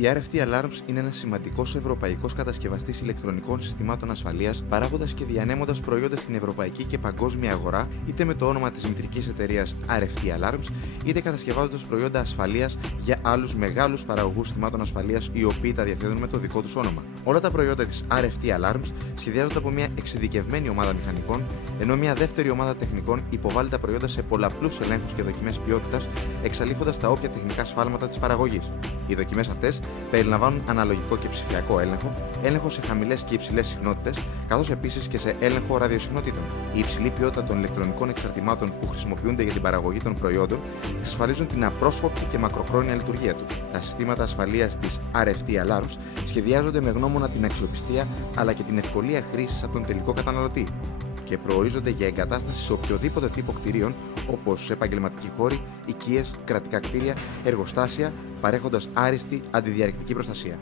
Η RFT Alarms είναι ένας σημαντικός ευρωπαϊκός κατασκευαστής ηλεκτρονικών συστημάτων ασφαλείας, παράγοντας και διανέμοντας προϊόντα στην ευρωπαϊκή και παγκόσμια αγορά, είτε με το όνομα της μητρικής εταιρείας RFT Alarms, είτε κατασκευάζοντας προϊόντα ασφαλείας για άλλους μεγάλους παραγωγούς συστημάτων ασφαλείας, οι οποίοι τα διαθέτουν με το δικό τους όνομα. Όλα τα προϊόντα της RFT Alarms σχεδιάζονται από μια εξειδικευμένη ομάδα μηχανικών, ενώ μια δεύτερη ομάδα τεχνικών υποβάλλει τα προϊόντα σε πολλαπλούς ελέγχους και δοκιμές ποιότητας, εξαλείφοντας τα όποια τεχνικά σφάλματα της παραγωγής. Οι δοκιμές αυτές περιλαμβάνουν αναλογικό και ψηφιακό έλεγχο, έλεγχο σε χαμηλές και υψηλές συχνότητες, καθώς επίσης και σε έλεγχο ραδιοσυχνοτήτων. Η υψηλή ποιότητα των ηλεκτρονικών εξαρτημάτων που χρησιμοποιούνται για την παραγωγή των προϊόντων εξασφαλίζουν την απρόσκοπτη και μακροχρόνια λειτουργία τους. Τα συστήματα ασφαλείας της RFT Alarms σχεδιάζονται με γνώμονα την αξιοπιστία αλλά και την ευκολία χρήσης από τον τελικό καταναλωτή και προορίζονται για εγκατάσταση σε οποιοδήποτε τύπο κτηρίων, όπως επαγγελματικοί χώροι, οικίες, κρατικά κτίρια, εργοστάσια, παρέχοντας άριστη αντιδιαρρηκτική προστασία.